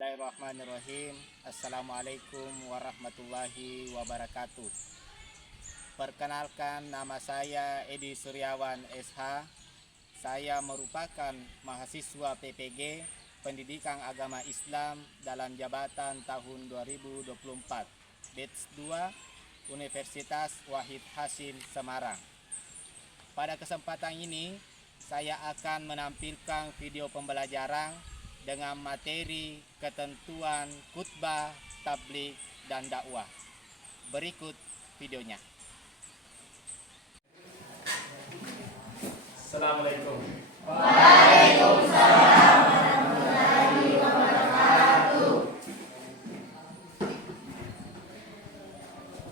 Bismillahirrahmanirrahim. Assalamualaikum warahmatullahi wabarakatuh. Perkenalkan, nama saya Edi Suryawan SH. Saya merupakan mahasiswa PPG Pendidikan Agama Islam dalam jabatan tahun 2024 batch 2 Universitas Wahid Hasim Semarang. Pada kesempatan ini saya akan menampilkan video pembelajaran dengan materi ketentuan khutbah, tabligh, dan dakwah. Berikut videonya. Assalamualaikum. Waalaikumsalam warahmatullahi wabarakatuh.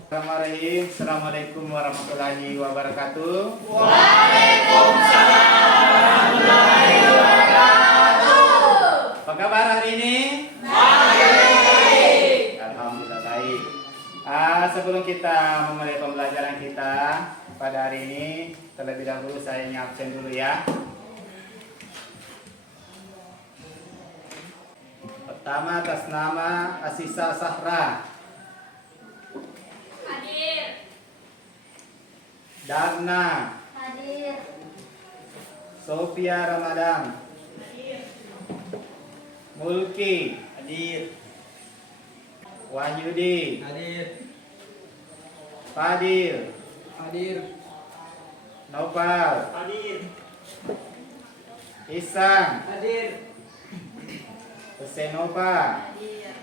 Bismillahirrahmanirrahim. Assalamualaikum warahmatullahi wabarakatuh. Waalaikumsalam warahmatullahi wabarakatuh. Apa kabar hari ini? Baik. Alhamdulillah baik. Sebelum kita memulai pembelajaran kita pada hari ini, terlebih dahulu saya absen dulu ya. Pertama, atas nama Asisa Sahra, Hadir. Darna, Hadir. Sofia Ramadan, Hadir. Mulki, Hadir. Wahyudi, Hadir. Fadil, Hadir. Nopal, Hadir. Ihsan, Hadir. Husenova, Hadir.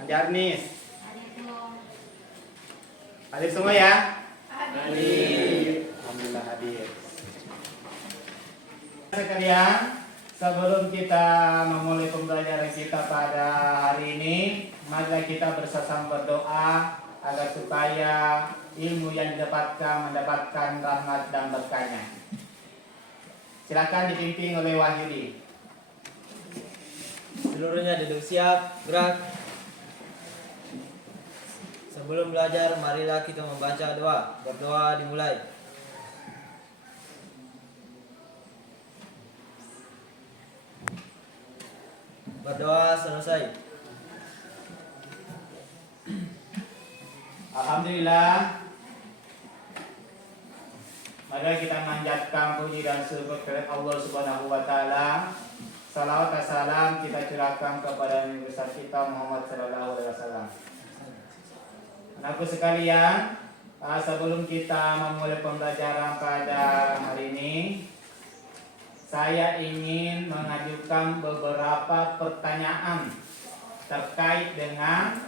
Anjarnis. Hadir dong. Hadir semua ya? Hadir. Alhamdulillah hadir. Sekalian, sebelum kita memulai pembelajaran kita pada hari ini, marilah kita bersama berdoa agar supaya ilmu yang didapatkan mendapatkan rahmat dan berkahnya. Silakan dipimpin oleh Wahyudi. Seluruhnya duduk siap, gerak. Sebelum belajar, marilah kita membaca doa. Berdoa dimulai. Berdoa selesai. Alhamdulillah. Mari kita manjatkan puji dan syukur kepada Allah Subhanahu wa taala. Salawat dan salam kita curahkan kepada Nabi besar kita Muhammad sallallahu alaihi wasallam. Anakku sekalian, sebelum kita memulai pembelajaran pada hari ini, saya ingin mengajukan beberapa pertanyaan terkait dengan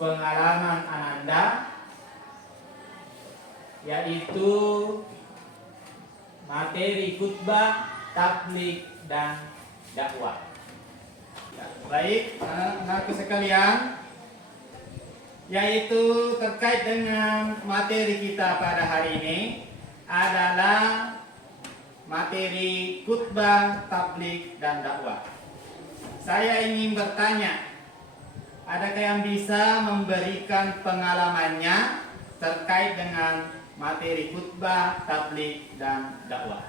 pengalaman Ananda, yaitu materi khutbah, tabligh, dan dakwah. Baik, anak-anakku sekalian, yaitu terkait dengan materi kita pada hari ini adalah materi khutbah, tabligh, dan dakwah. Saya ingin bertanya, adakah yang bisa memberikan pengalamannya terkait dengan materi khutbah, tabligh, dan dakwah?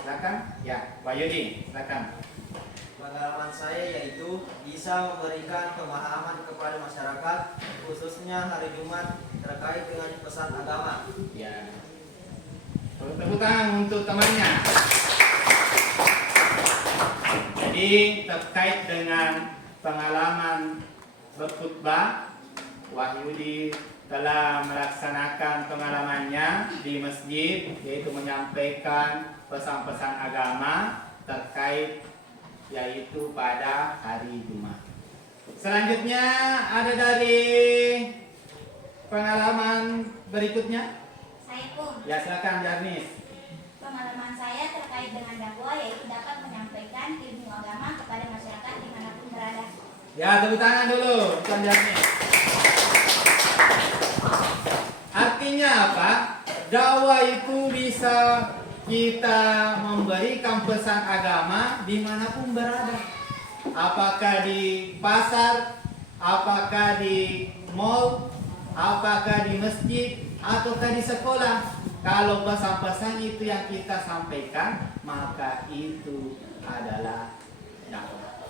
Silakan. Ya, Wahyudi, silakan. Pengalaman saya yaitu bisa memberikan pemahaman kepada masyarakat, khususnya hari Jumat terkait dengan pesan agama. Ya. Tepuk tangan untuk temannya. Jadi terkait dengan pengalaman berkhutbah, Wahyudi telah melaksanakan pengalamannya di masjid, yaitu menyampaikan pesan-pesan agama terkait yaitu pada hari Jumat. Selanjutnya ada dari pengalaman berikutnya. Saya pun. Ya, silakan Jarnis. Pengalaman saya terkait dengan dakwah yaitu dapat menyampaikan ilmu agama kepada masyarakat dimanapun berada. Ya, tepuk tangan dulu, Tuan Jarnis. Artinya apa? Dakwah itu bisa kita memberikan pesan agama dimanapun berada. Apakah di pasar, apakah di mall, apakah di masjid, ataukah di sekolah. Kalau pesan-pesan itu yang kita sampaikan, maka itu adalah dakwah,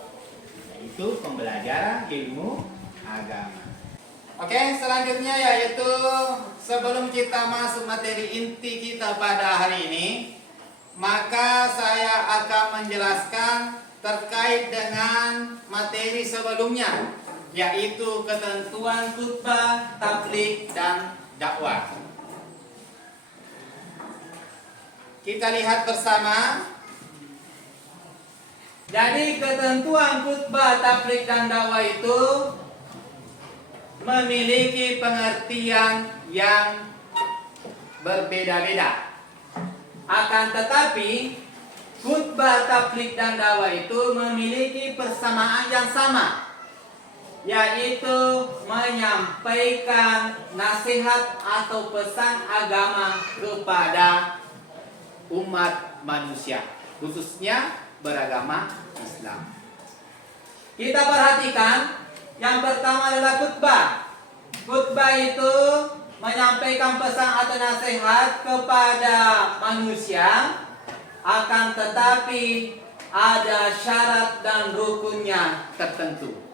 yaitu pembelajaran ilmu agama. Oke, selanjutnya yaitu sebelum kita masuk materi inti kita pada hari ini, maka saya akan menjelaskan terkait dengan materi sebelumnya, yaitu ketentuan khutbah, tabligh, dan dakwah. Kita lihat bersama. Jadi ketentuan khutbah, tabligh, dan dakwah itu memiliki pengertian yang berbeda-beda. Akan tetapi khutbah, tabligh, dan dakwah itu memiliki persamaan yang sama, yaitu menyampaikan nasihat atau pesan agama kepada umat manusia, khususnya beragama Islam. Kita perhatikan, yang pertama adalah khutbah. Khutbah itu menyampaikan pesan atau nasihat kepada manusia, akan tetapi ada syarat dan rukunnya tertentu.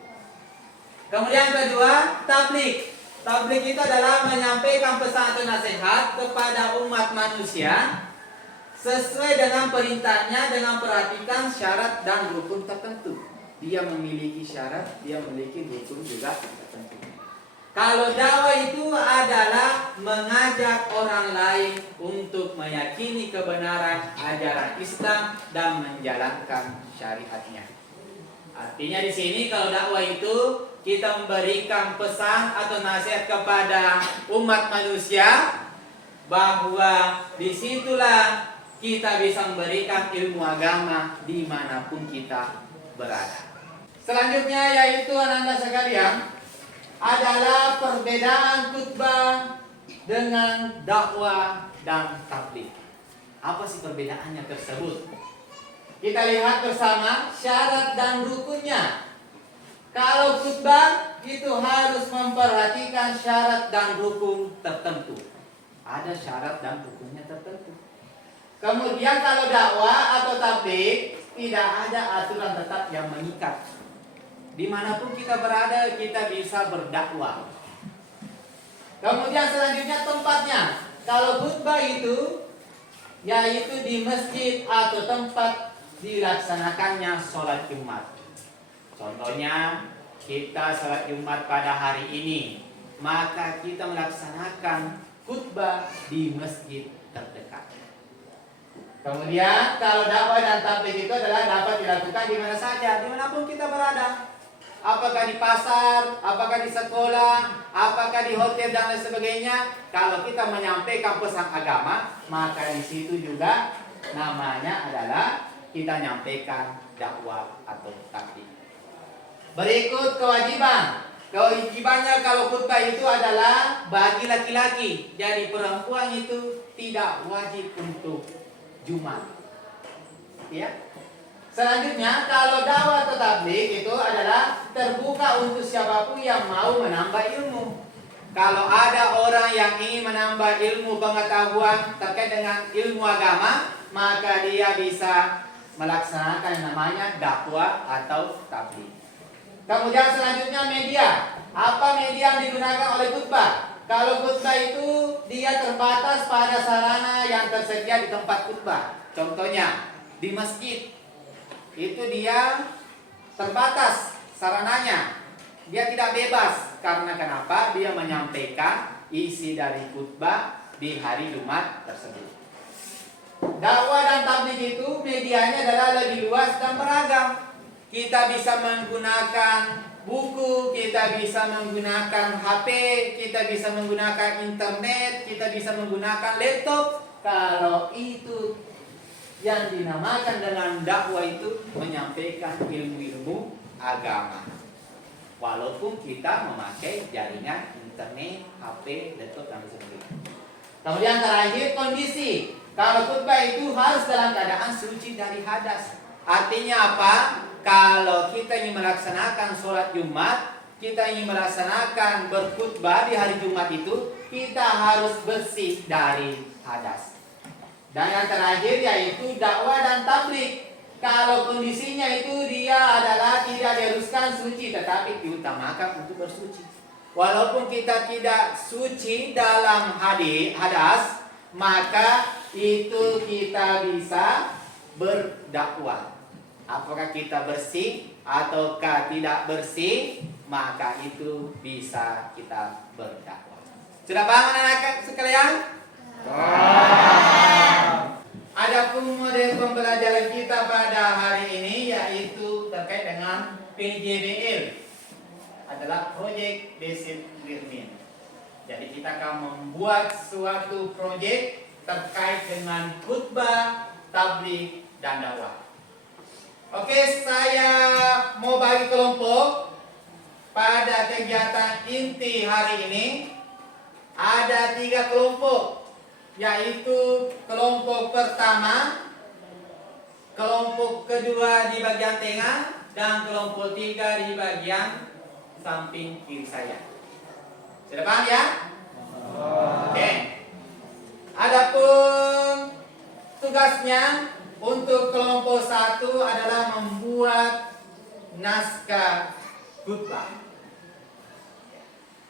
Kemudian kedua, tabligh. Tabligh itu adalah menyampaikan pesan atau nasihat kepada umat manusia sesuai dengan perintahnya, dengan perhatikan syarat dan rukun tertentu. Dia memiliki syarat, dia memiliki rukun juga tertentu. Kalau dakwah itu adalah mengajak orang lain untuk meyakini kebenaran ajaran Islam dan menjalankan syariatnya. Artinya di sini kalau dakwah itu kita memberikan pesan atau nasihat kepada umat manusia, bahwa disitulah kita bisa memberikan ilmu agama dimanapun kita berada. Selanjutnya yaitu anak-anak sekalian, adalah perbedaan khutbah dengan dakwah dan tabligh. Apa sih perbedaannya tersebut? Kita lihat bersama syarat dan rukunnya. Kalau khutbah itu harus memperhatikan syarat dan rukun tertentu. Ada syarat dan rukunnya tertentu. Kemudian kalau dakwah atau tabligh, tidak ada aturan tetap yang mengikat. Dimanapun kita berada, kita bisa berdakwah. Kemudian selanjutnya tempatnya. Kalau khutbah itu, yaitu di masjid atau tempat dilaksanakannya sholat Jumat. Contohnya, kita sholat Jumat pada hari ini, maka kita melaksanakan khutbah di masjid terdekat. Kemudian kalau dakwah dan tabligh itu adalah dapat dilakukan di mana saja, dimanapun kita berada. Apakah di pasar, apakah di sekolah, apakah di hotel dan lain sebagainya. Kalau kita menyampaikan pesan agama, maka di situ juga namanya adalah kita menyampaikan dakwah atau tabligh. Berikut kewajiban. Kewajibannya kalau khutbah itu adalah bagi laki-laki. Jadi perempuan itu tidak wajib untuk Jumat. Ya. Selanjutnya, kalau dakwah atau tabligh itu adalah terbuka untuk siapapun yang mau menambah ilmu. Kalau ada orang yang ingin menambah ilmu pengetahuan terkait dengan ilmu agama, maka dia bisa melaksanakan yang namanya dakwah atau tabligh. Kemudian selanjutnya media. Apa media yang digunakan oleh khutbah? Kalau khutbah itu dia terbatas pada sarana yang tersedia di tempat khutbah. Contohnya di masjid. Itu dia terbatas sarananya. Dia tidak bebas. Karena kenapa? Dia menyampaikan isi dari khutbah di hari Jumat tersebut. Dakwah dan tabligh itu medianya adalah lebih luas dan beragam. Kita bisa menggunakan buku, kita bisa menggunakan HP, kita bisa menggunakan internet, kita bisa menggunakan laptop. Kalau itu yang dinamakan dengan dakwah itu menyampaikan ilmu-ilmu agama. Walaupun kita memakai jaringan internet, HP, laptop dan sebagainya. Kemudian terakhir kondisi. Kalau khutbah itu harus dalam keadaan suci dari hadas. Artinya apa? Kalau kita ingin melaksanakan sholat Jumat, kita ingin melaksanakan berkhutbah di hari Jumat itu, kita harus bersih dari hadas. Dan yang terakhir yaitu dakwah dan tabligh. Kalau kondisinya itu dia adalah tidak diharuskan suci, tetapi diutamakan untuk bersuci. Walaupun kita tidak suci dalam hadas, maka itu kita bisa berdakwah. Apakah kita bersih ataukah tidak bersih, maka itu bisa kita berdakwah. Sudah paham anak-anak sekalian? Adapun model pembelajaran kita pada hari ini yaitu terkait dengan PJBL, adalah Project Based Learning. Jadi kita akan membuat suatu proyek terkait dengan khutbah, tabligh, dan dakwah. Oke, saya mau bagi kelompok pada kegiatan inti hari ini. Ada 3 kelompok, yaitu kelompok pertama, kelompok kedua di bagian tengah, dan kelompok 3 di bagian samping kiri saya. Sudah paham ya? Oke. Adapun tugasnya untuk kelompok 1 adalah membuat naskah khutbah.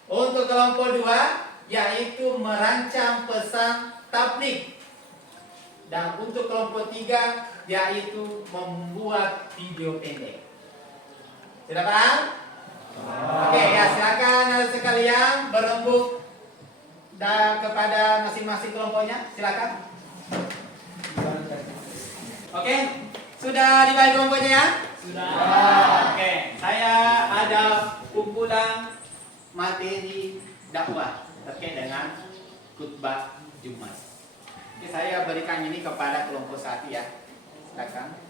Untuk kelompok 2 yaitu merancang pesan tabligh. Dan untuk kelompok 3 yaitu membuat video pendek. Sudah paham? Oke, ya silakan sekalian berembuk kepada masing-masing kelompoknya. Silakan. Oke, sudah dibagi kelompoknya ya? Sudah. Oke, saya ada kumpulan materi dakwah terkait dengan khutbah Jumat. Oke, saya berikan ini kepada kelompok 1 ya. Silakan.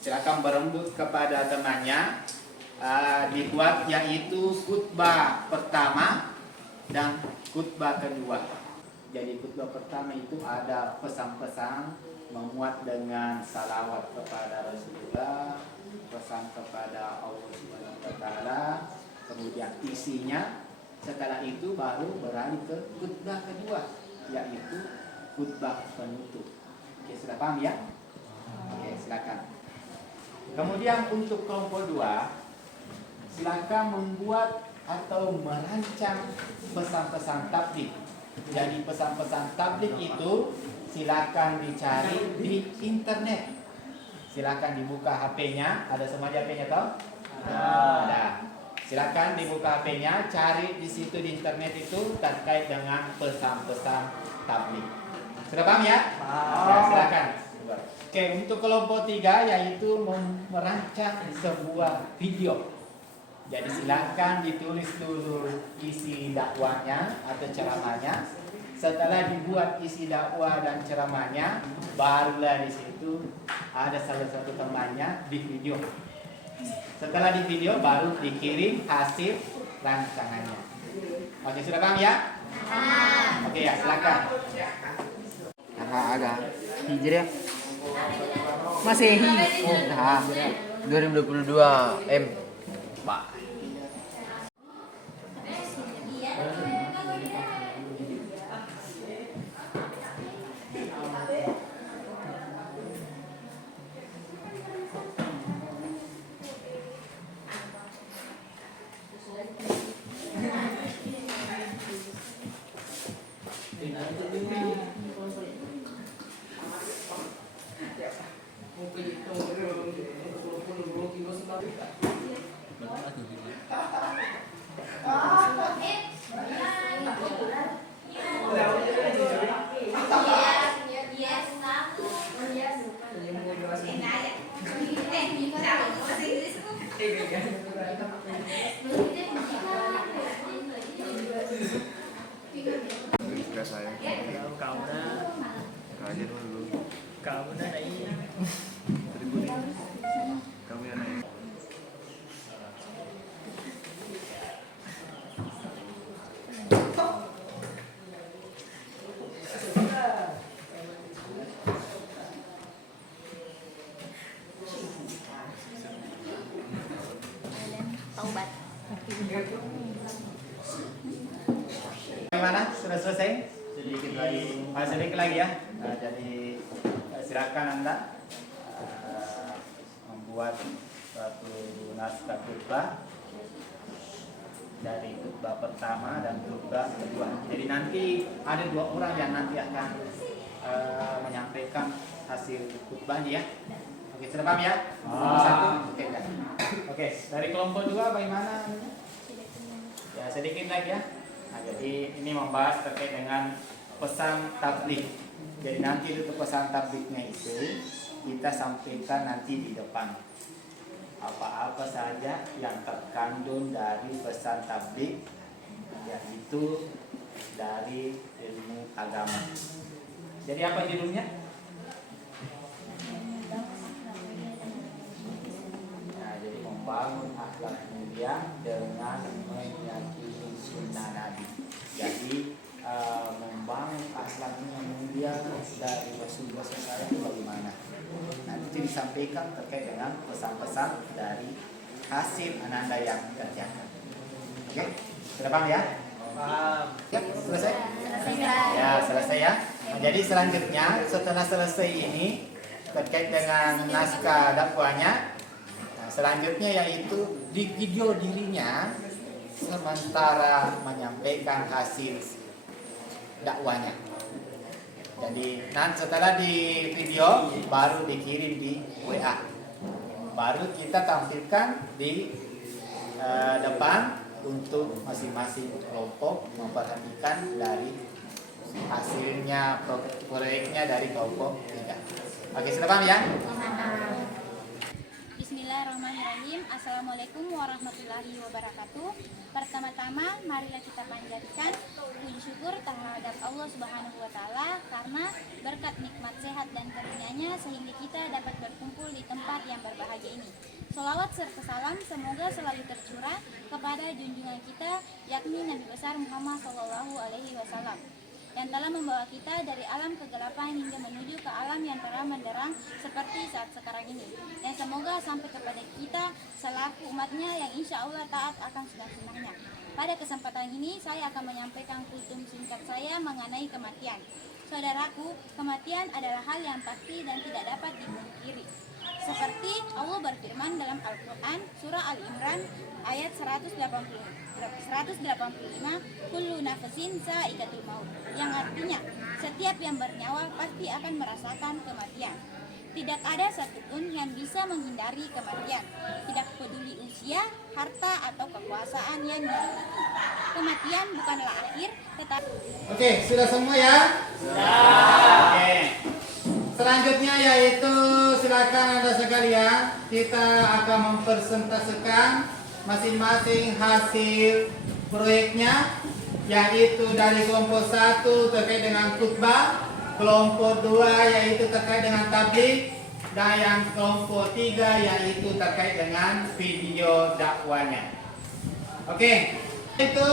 Silakan berembuk kepada temannya. Dibuat yaitu khutbah pertama dan khutbah kedua. Jadi khutbah pertama itu ada pesan-pesan memuat dengan salawat kepada Rasulullah, pesan kepada Allah Subhanahu wa taala. Kemudian isinya, setelah itu baru beralih ke khutbah kedua, yaitu khutbah penutup. Oke, sudah paham ya? Oke, silakan. Kemudian untuk kelompok 2, silakan membuat atau merancang pesan-pesan tabligh. Jadi pesan-pesan tabligh itu silakan dicari di internet. Silakan dibuka HP-nya, ada semua HP-nya toh? Ada. Silakan dibuka HP-nya, cari di situ di internet itu terkait dengan pesan-pesan tabligh. Sudah paham ya? Ya, silakan. Oke, untuk kelompok 3 yaitu merancang sebuah video. Jadi silakan ditulis dulu isi dakwahnya atau ceramahnya. Setelah dibuat isi dakwah dan ceramahnya, barulah di situ ada salah satu temannya di video. Setelah di video baru dikirim hasil rancangannya. Oke, sudah paham ya? Oke ya, silakan. Agak Hijriah Masehi. Nah, 2022 M. Pak. Saya kau aja dulu kamu naik kamu yang naik Taubat. Gimana? sudah selesai? Sedikit lagi. Sedikit lagi ya. Nah, jadi silakan Anda membuat suatu naskah khutbah dari khutbah pertama dan khutbah kedua. Jadi nanti ada 2 orang yang nanti akan menyampaikan hasil khutbahnya ya. Oke, sudah paham ya? Satu. Oke, ya. Oke, dari kelompok 2 bagaimana? Ya, sedikit lagi ya. Nah, jadi ini membahas terkait dengan pesan tabligh. Jadi nanti itu pesan tablignya itu kita sampaikan nanti di depan. Apa-apa saja yang terkandung dari pesan tabligh, yaitu dari ilmu agama. Jadi apa judulnya? Nah, jadi membangun akhlak mulia dengan meyakini sunnah Nabi. Jadi membangun akhlak mulia dari Rasulullah SAW itu bagaimana? Nah, itu disampaikan terkait dengan pesan-pesan dari hasil ananda yang kerjakan. Oke, sudah paham ya? Paham. Ya, selesai? Ya, selesai ya. Nah, jadi selanjutnya setelah selesai ini terkait dengan naskah dakwahnya, nah, selanjutnya yaitu di video dirinya sementara menyampaikan hasil dakwahnya. Jadi nanti setelah di video baru dikirim di WA, baru kita tampilkan di depan untuk masing-masing kelompok memperhatikan dari hasilnya proyeknya dari kelompok 3. Oke, sudah paham ya? Bismillahirrahmanirrahim. Assalamualaikum warahmatullahi wabarakatuh. Pertama-tama marilah kita panjatkan puji syukur terhadap Allah Subhanahu wa taala karena berkat nikmat sehat dan karunia-Nya sehingga kita dapat berkumpul di tempat yang berbahagia ini. Sholawat serta salam semoga selalu tercurah kepada junjungan kita yakni Nabi besar Muhammad SAW yang telah membawa kita dari alam kegelapan hingga menuju ke alam yang terang benderang seperti saat sekarang ini. Dan semoga sampai kepada kita selaku umatnya yang insya Allah taat akan sunnah-sunnahnya. Pada kesempatan ini saya akan menyampaikan kultum singkat saya mengenai kematian. Saudaraku, kematian adalah hal yang pasti dan tidak dapat dipungkiri. Seperti Allah berfirman dalam Al-Quran surah Al-Imran ayat 185, kullu nafsin za'iqatul maut, yang artinya setiap yang bernyawa pasti akan merasakan kematian. Tidak ada satupun yang bisa menghindari kematian, tidak peduli usia, harta atau kekuasaan yang dimiliki. Kematian bukanlah akhir, tetapi Oke, sudah semua ya? Sudah. Oke. Selanjutnya yaitu silakan Anda sekalian, kita akan mempresentasikan masing-masing hasil proyeknya, yaitu dari kelompok 1 terkait dengan khutbah, kelompok 2 yaitu terkait dengan tabligh, dan yang kelompok 3 yaitu terkait dengan video dakwahnya. Oke, itu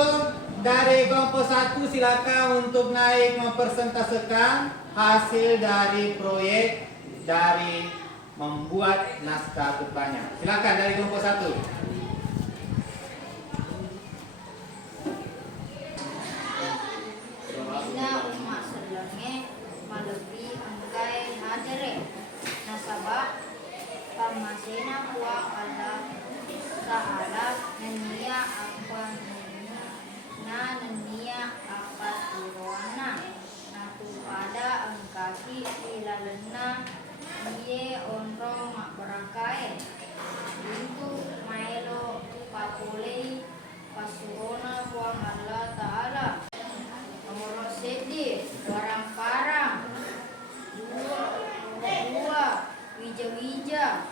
dari kelompok 1 silakan untuk naik mempresentasikan hasil dari proyek dari membuat naskah khutbahnya. Silakan dari kelompok 1. Ina umat selenge malebi angkai hadere nasabah pamasena kuang Allah ta'ala nenia apa nenia apa turwana natu ada angkasi ilalena iye onrong mak berakai untuk maelo papolei pasurona kuang Allah ta'ala nomor sedih barang parang dua wija-wija.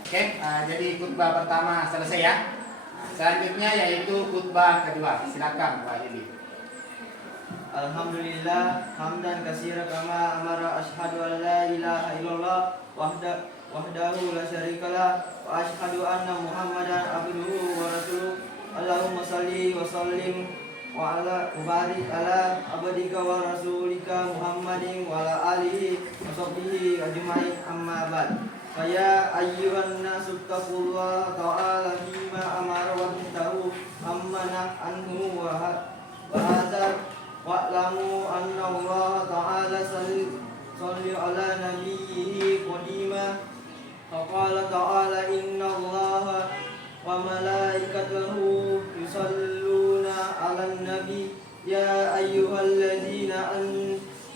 Oke, jadi khutbah pertama selesai ya. Selanjutnya yaitu khutbah kedua. Silakan Pak Yudi. Alhamdulillah hamdan katsira kama amara asyhadu an la ilaha illallah wahdahu la syarikalah wa asyhadu anna Muhammadan abduhu wa rasuluh. Allahumma shalli wa sallim wa ala ubarik ala abadika wa rasulika Muhammadin wa ala alihi wa sahbihi ajma'in amma ba'd. Faya ayyuhan nasu taqullaha ta'ala bima amara wa tahu amma anhu wa hazar wa'lamu anna Allah ta'ala salli ala nabiyhi qadima faqala ta'ala inna Allah wa malaikatahu yusalluna ala nabi ya ayyuhalladzina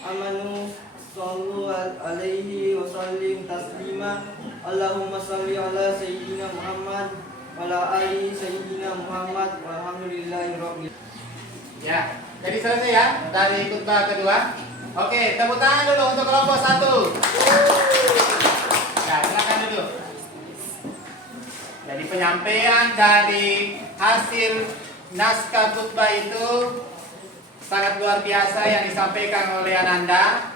amanu sallu alaihi wa sallim taslima Allahumma salli ala sayyidina Muhammad wa ala ali sayyidina Muhammad walhamdulillahi. Ya, jadi selesai ya dari khutbah kedua. Oke, tepuk tangan dulu untuk kelompok 1. Ya, silakan duduk. Jadi penyampaian dari hasil naskah khutbah itu sangat luar biasa yang disampaikan oleh Ananda.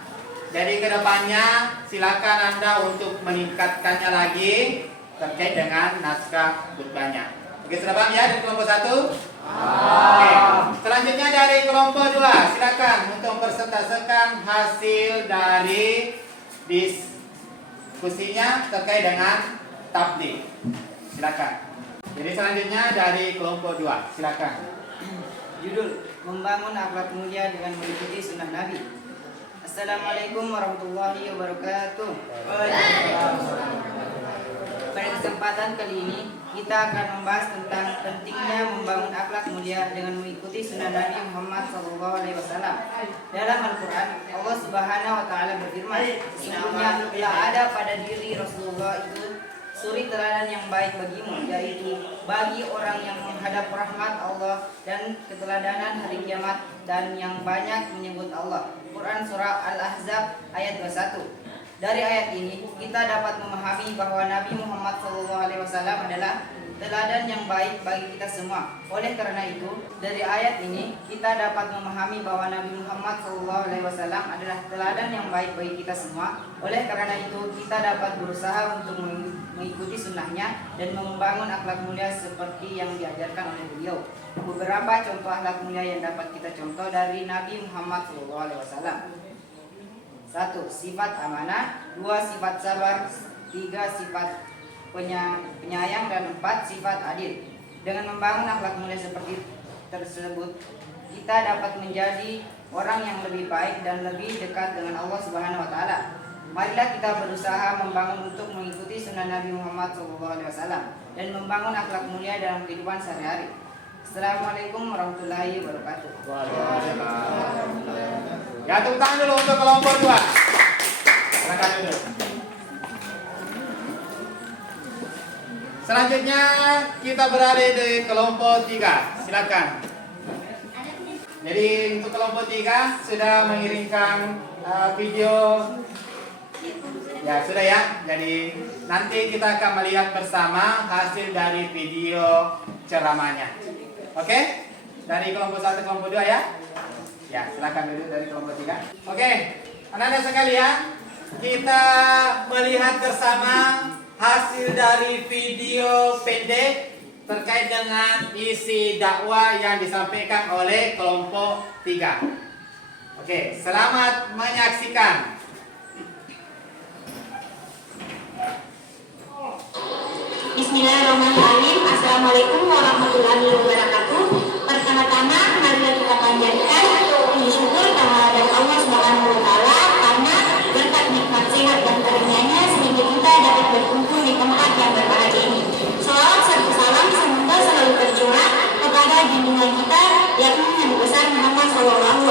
Jadi kedepannya silakan Anda untuk meningkatkannya lagi terkait dengan naskah khutbahnya. Oke, sudah paham ya dari kelompok 1? Oke, selanjutnya dari kelompok 2, silakan untuk mempresentasikan hasil dari diskusinya terkait dengan tabligh. Silakan. Jadi selanjutnya dari kelompok 2, silakan. Judul: Membangun akhlak mulia dengan mengikuti sunnah Nabi. Assalamualaikum warahmatullahi wabarakatuh. Pada kesempatan kali ini kita akan membahas tentang pentingnya membangun akhlak mulia dengan mengikuti sunnah Nabi Muhammad SAW. Dalam Al-Quran, Allah Subhanahu Wa Taala berfirman, sesungguhnya telah ada pada diri Rasulullah itu suri teladan yang baik bagimu, yaitu bagi orang yang menghadap rahmat Allah dan keteladanan hari kiamat dan yang banyak menyebut Allah. Quran Surah Al-Ahzab ayat 21. Dari ayat ini kita dapat memahami bahwa Nabi Muhammad SAW adalah teladan yang baik bagi kita semua. Oleh karena itu, dari ayat ini kita dapat memahami bahwa Nabi Muhammad SAW adalah teladan yang baik bagi kita semua. Oleh karena itu, kita dapat berusaha untuk mengikuti sunnahnya dan membangun akhlak mulia seperti yang diajarkan oleh beliau. Beberapa contoh akhlak mulia yang dapat kita contoh dari Nabi Muhammad SAW. 1. Sifat amanah. 2. Sifat sabar. 3. Sifat penyayang. Dan 4. Sifat adil. Dengan membangun akhlak mulia seperti tersebut, kita dapat menjadi orang yang lebih baik dan lebih dekat dengan Allah Subhanahu Wa Taala. Marilah kita berusaha membangun untuk mengikuti sunnah Nabi Muhammad SAW dan membangun akhlak mulia dalam kehidupan sehari-hari. Assalamualaikum warahmatullahi wabarakatuh. Ya, tepuk tangan dulu untuk kelompok 2. Silakan duduk. Selanjutnya kita berada di kelompok 3. Silakan. Jadi untuk kelompok 3 sudah mengirimkan video. Ya, sudah ya. Jadi nanti kita akan melihat bersama hasil dari video ceramahnya. Oke? Dari kelompok 1 kelompok 2 ya. Ya, silakan dulu dari kelompok 3. Oke, anak-anak sekalian, kita melihat bersama hasil dari video pendek terkait dengan isi dakwah yang disampaikan oleh kelompok 3. Oke, selamat menyaksikan. Bismillahirrahmanirrahim. Assalamualaikum warahmatullahi wabarakatuh. Pertama-tama marilah kita panjatkan puji syukur kehadirat Allah Subhanahu Wa Taala karena berkat nikmat sehat dan karunia-Nya sehingga kita dapat berkumpul di tempat yang berbahagia ini. Salawat serta salam semoga selalu tercurah kepada junjungan kita yakni Nabi besar Muhammad SAW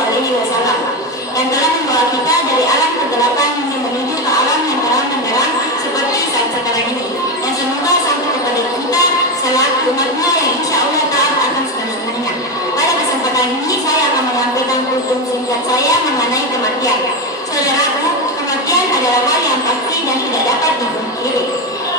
yang telah membawa kita dari alam kegelapan menuju ke alam yang terang benderang seperti saat sekarang ini. Dan semoga sampai kepada kita selaku umatnya yang insya Allah taat akan sunnah-sunnahnya. Pada kesempatan ini saya akan menyampaikan kultum singkat saya mengenai kematian. Saudaraku, kematian adalah hal yang pasti dan tidak dapat dipungkiri.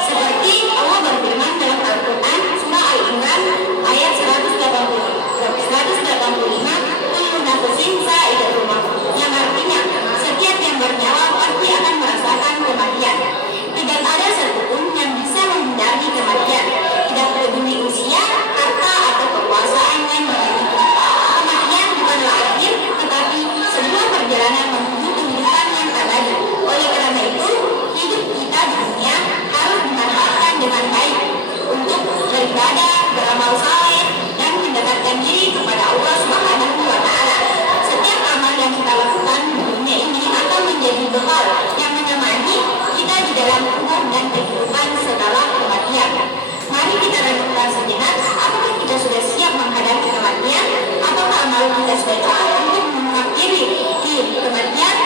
Seperti Allah berfirman dalam Al-Quran surah Al-Imran ayat 185, kullu nafsin za'iqatul maut, yang artinya setiap yang bernyawa pasti akan merasakan kematian. Tidak ada satupun yang bisa menghindari kematian. Tidak peduli usia, harta atau kekuasaan yang memiliki. Kematian bukanlah akhir, tetapi sebuah perjalanan menuju kehidupan yang abadi. Oleh karena itu, hidup kita di dunia harus dimanfaatkan dengan baik untuk beribadah, beramal saleh, dan mendekatkan diri kepada Allah Subhanahu Wa Taala. Setiap bekal yang menemani kita di dalam umur dan kehidupan setelah kematian. Mari kita renungkan sejenak, apakah kita sudah siap menghadapi kematian? Apakah amal kita sudah cukup untuk mengakhiri di kematian?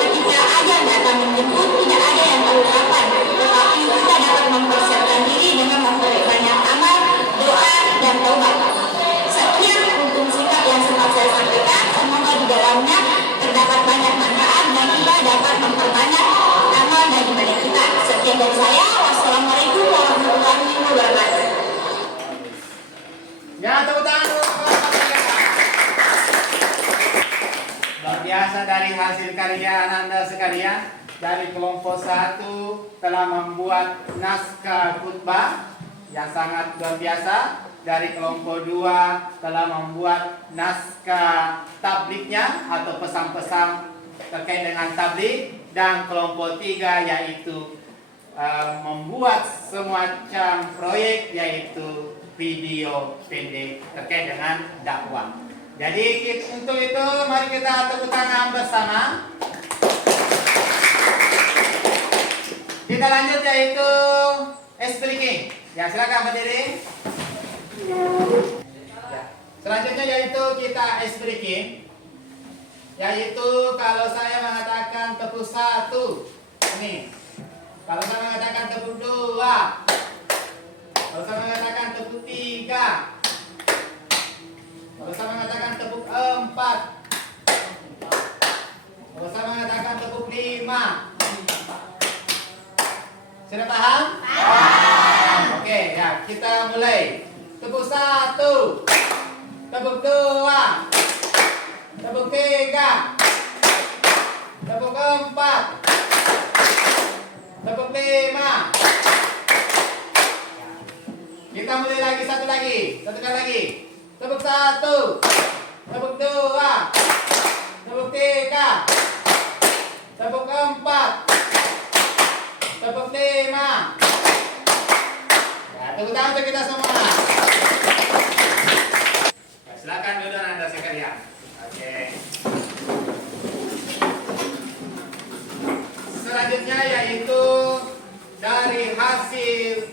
Ketika ajal datang menjemput, tidak ada yang tahu kapan, tetapi kita dapat mempersiapkan diri dengan memperbanyak amal, doa, dan taubat. Sekian rukun sikap yang sempat saya sampaikan, semoga di dalamnya terdapat banyak manfaat dan kita dapat memperbanyak amal dan ibadah kita. Sekian dari saya, wassalamualaikum warahmatullahi wabarakatuh. Ya, tepuk tangan dulu. Luar biasa dari hasil karya Anda sekalian. Dari kelompok 1 telah membuat naskah khutbah yang sangat luar biasa. Dari kelompok 2 telah membuat naskah tabliknya atau pesan-pesan terkait dengan tablik. Dan kelompok 3 yaitu membuat semacam proyek yaitu video pendek terkait dengan dakwah. Jadi untuk itu mari kita tepuk tangan bersama. Kita lanjut yaitu speaking. Ya, silakan berdiri. Ya. Selanjutnya yaitu kita speaking. Yaitu kalau saya mengatakan tepuk 1, ini. Kalau saya mengatakan tepuk 2, kalau saya mengatakan tepuk 3, kalau saya mengatakan tepuk 4, kalau saya mengatakan tepuk 5. Sudah paham? Paham. Oke, ya kita mulai. Tepuk 1, tepuk 2, tepuk 3, tepuk 4, tepuk 5. Kita mulai lagi, satu kali lagi. Tepuk 1, tepuk 2, tepuk 3, tepuk 4, tepuk 5. Ya, tepuk tangan untuk kita semua. Nah, silakan duduk Anda sekalian. Oke. Selanjutnya yaitu dari hasil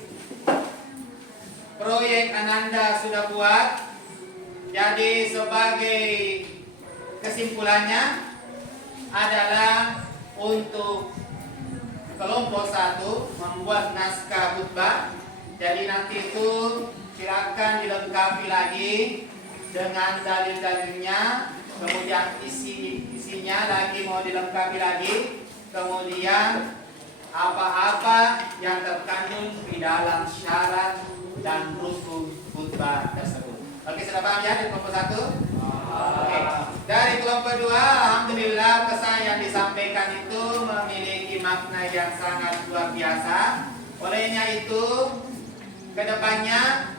proyek Ananda sudah buat. Jadi sebagai kesimpulannya adalah untuk kelompok 1 membuat naskah khutbah. Jadi nanti itu silakan dilengkapi lagi dengan dalil-dalilnya, kemudian isinya lagi mau dilengkapi lagi, kemudian apa-apa yang terkandung di dalam syarat dan rukun khutbah tersebut. Oke, sudah paham ya dari kelompok 1? Oke. Dari kelompok 2, alhamdulillah pesan yang disampaikan itu memiliki makna yang sangat luar biasa. Olehnya itu, kedepannya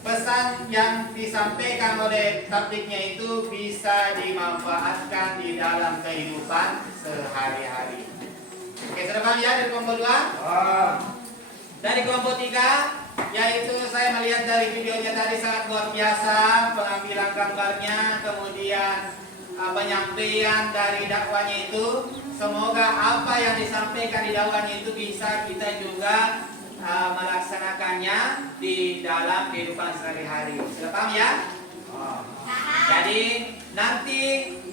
pesan yang disampaikan oleh tabliknya itu bisa dimanfaatkan di dalam kehidupan sehari-hari. Oke, sudah paham ya dari kelompok 2? Dari kelompok 3, yaitu saya melihat dari videonya tadi sangat luar biasa pengambilan gambarnya, kemudian penyampaian dari dakwanya itu. Semoga apa yang disampaikan di dakwanya itu bisa kita juga melaksanakannya di dalam kehidupan sehari-hari. Sudah paham ya? Jadi nanti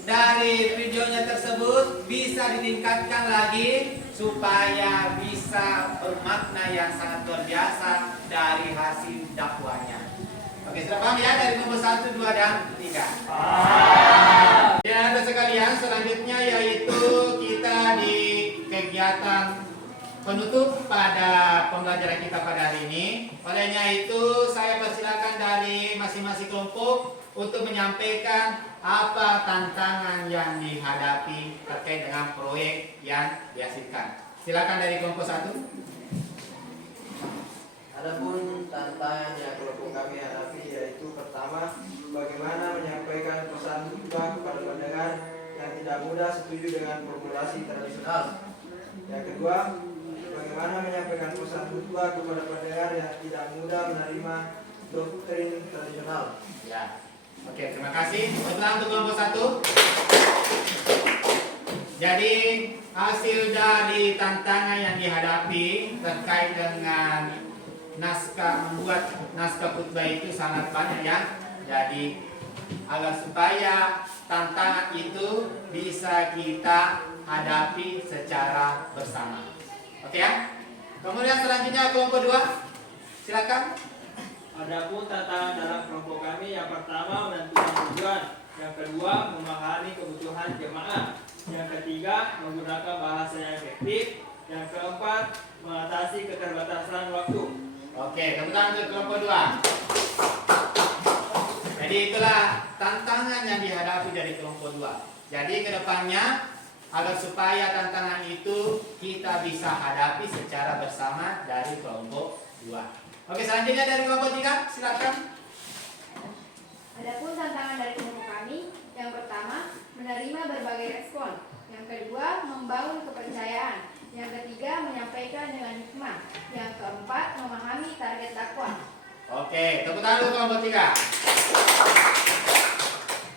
dari videonya tersebut bisa ditingkatkan lagi supaya bisa bermakna yang sangat luar biasa dari hasil dakwanya. Oke, sudah paham ya dari nomor 1, 2, dan 3. Ya, ada sekalian, selanjutnya yaitu kita di kegiatan penutup pada pembelajaran kita pada hari ini. Olehnya itu saya persilakan dari masing-masing kelompok untuk menyampaikan apa tantangan yang dihadapi terkait dengan proyek yang dihasilkan. Silakan dari kelompok 1. Adapun tantangan yang kelompok kami hadapi yaitu pertama, bagaimana menyampaikan pesan khutbah kepada pendengar yang tidak mudah setuju dengan formulasi tradisional. Yang kedua, bagaimana menyampaikan pesan khutbah kepada pendengar yang tidak mudah menerima doktrin tradisional. Ya. Oke, terima kasih. Setelah untuk kelompok 1. Jadi hasil dari tantangan yang dihadapi terkait dengan membuat naskah khutbah itu sangat banyak ya. Jadi agar supaya tantangan itu bisa kita hadapi secara bersama. Oke ya? Kemudian selanjutnya kelompok 2. Silakan. Adapun tantangan dalam kelompok kami yang pertama menentukan tujuan, yang kedua memahami kebutuhan jemaah, yang ketiga menggunakan bahasa yang efektif, yang keempat mengatasi keterbatasan waktu. Oke, tepuk tangan untuk kelompok 2. Jadi itulah tantangan yang dihadapi dari kelompok 2. Jadi kedepannya agar supaya tantangan itu kita bisa hadapi secara bersama dari kelompok 2. Oke, selanjutnya dari kelompok 3, silakan. Adapun tantangan dari kelompok kami, yang pertama menerima berbagai respon, yang kedua membangun kepercayaan, yang ketiga menyampaikan dengan hikmah, yang keempat memahami target dakwah. Oke, tepuk tangan untuk kelompok 3.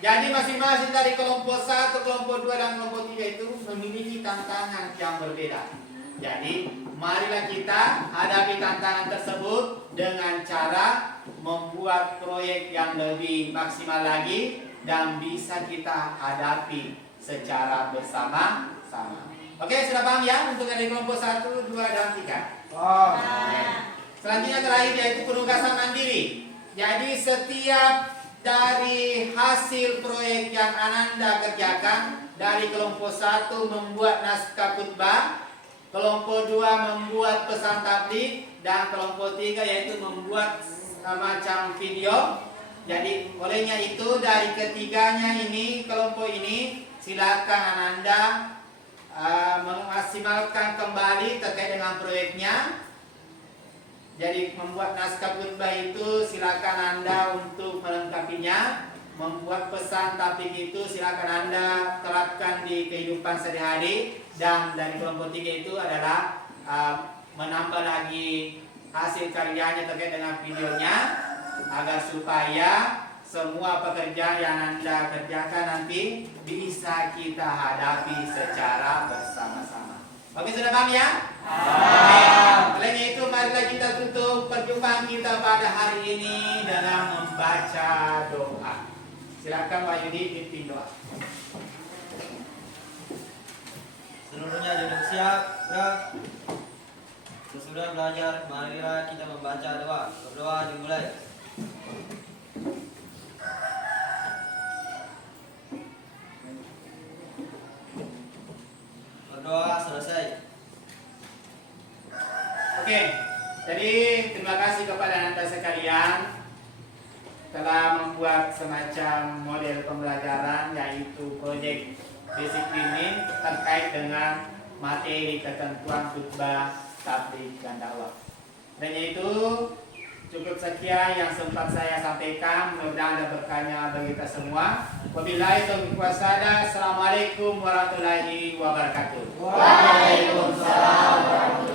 Jadi masing-masing dari kelompok 1, kelompok 2 dan kelompok 3 itu memiliki tantangan yang berbeda. Jadi marilah kita hadapi tantangan tersebut dengan cara membuat proyek yang lebih maksimal lagi dan bisa kita hadapi secara bersama-sama. Oke, sudah paham ya untuk dari kelompok 1, 2 dan 3? Oh. Selanjutnya terakhir yaitu penugasan mandiri. Jadi setiap dari hasil proyek yang Ananda kerjakan, dari kelompok 1 membuat naskah khutbah, kelompok 2 membuat pesan tabligh, dan kelompok 3 yaitu membuat macam video. Jadi olehnya itu dari ketiganya ini, kelompok ini, silakan Ananda memaksimalkan kembali terkait dengan proyeknya. Jadi membuat naskah khutbah itu silakan Anda untuk melengkapinya. Membuat pesan tabligh itu silakan Anda terapkan di kehidupan sehari-hari. Dan dari kelompok 3 itu adalah menambah lagi hasil karyanya terkait dengan videonya, agar supaya semua pekerjaan yang Anda kerjakan nanti bisa kita hadapi secara bersama-sama. Oke, sudah paham ya? Selain itu marilah kita tutup perjumpaan kita pada hari ini dengan membaca doa. Silakan Pak Yudi pimpin doa. Seluruhnya duduk siap, sesudah belajar, marilah kita membaca doa. Berdoa dimulai. Berdoa selesai. Oke, jadi terima kasih kepada Anda sekalian telah membuat semacam model pembelajaran, yaitu proyek basic listening terkait dengan materi ketentuan khutbah, tabligh dan dakwah. Dan itu cukup sekian yang sempat saya sampaikan. Mudah-mudahan ada berkahnya bagi kita semua. Wabillahi taufiq wassalamu. Assalamualaikum warahmatullahi wabarakatuh. Waalaikumsalam warahmatullahi wabarakatuh.